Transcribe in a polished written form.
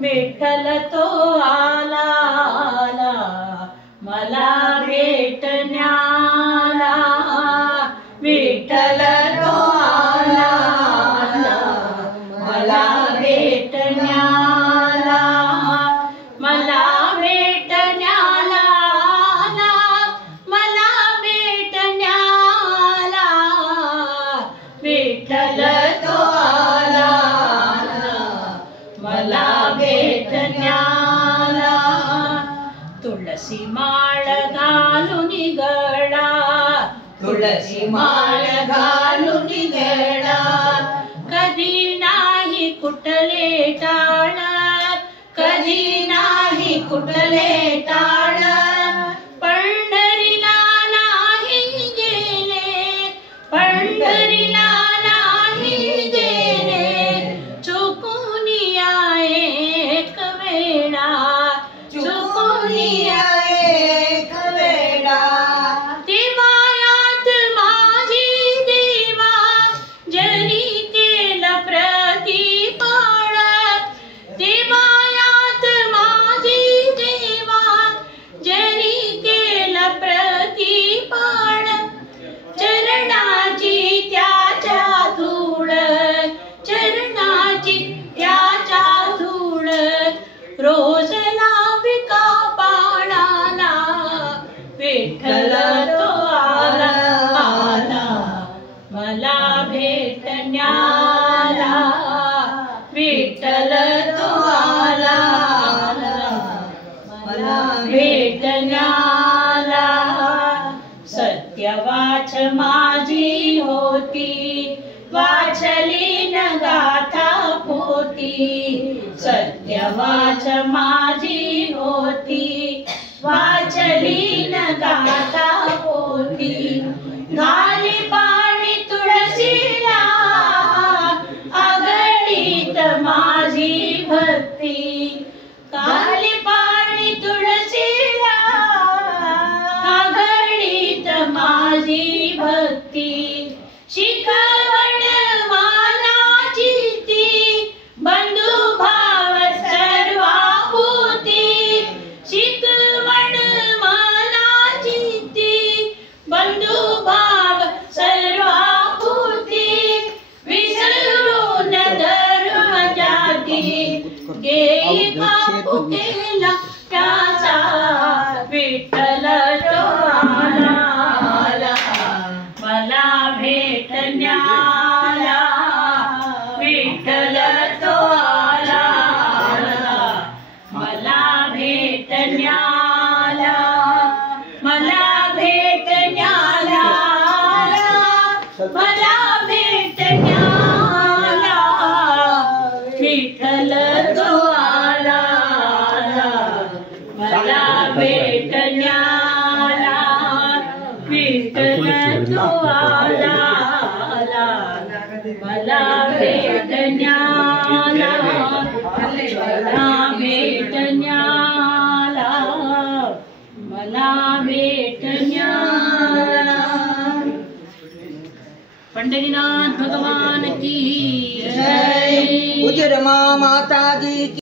विठ्ठल तो आला आला मला भेटण्याला, विठ्ठल तो आला आला मला भेटण्याला, मला भेटण्याला आला, मला भेटण्याला, विठ्ठल तो आला आला मला भेटण्याला. तुळसी माळ घालून गळा, तुळसी माळ घालून गळा, कधी नाही कुठले टाळ, कधी नाही कुठले टाळ, पंढरीला नाही गेले, पंढरीला नाही गेले, चुकून एक वेळा, चुकून एक वेळा, देवायात माझी देवा जरी केलं प्रतिपाळ, देवायात माझी देवा जरी केलं प्रतिपाळ, चरणाची त्याच्या धूळ, चरणाची त्याच्या धूळ, रोज लावी का पाळाला, विठ्ठल तो आला आला मला भेटण्याला, विठ्ठल तो आला आला मला भेटण्याला. सत्यवाच माझी होती वाचली न गाथा पोती, सत्यवाच माझी होती वाचली न गाथा पोती, घाली पाणी तुळशीला आघडीत माझी भक्ती, घाली पाणी तुळशीला आघडीत माझी भक्ती, शिकवण मानाची ती बंधू भाव सर्वाभूती, शिकवण मानाची ती बंधू भाव सर्वाभूती, विसरून धर्म जाती गेई बापू केला त्याचा, विठ्ठल तो आला आला मला भेटण्याला, विठ्ठल तो आला आला मला भेटण्याला, मला भेटण्याला, मला भेटण्याला, विठ्ठल तो आला आला मला भेटण्याला, विठ्ठल तो आला आला मला भेटण्याला, मला भेटण्याला, मला भेटण्याला. पंढरीनाथ भगवान की जय. उजरमा माता की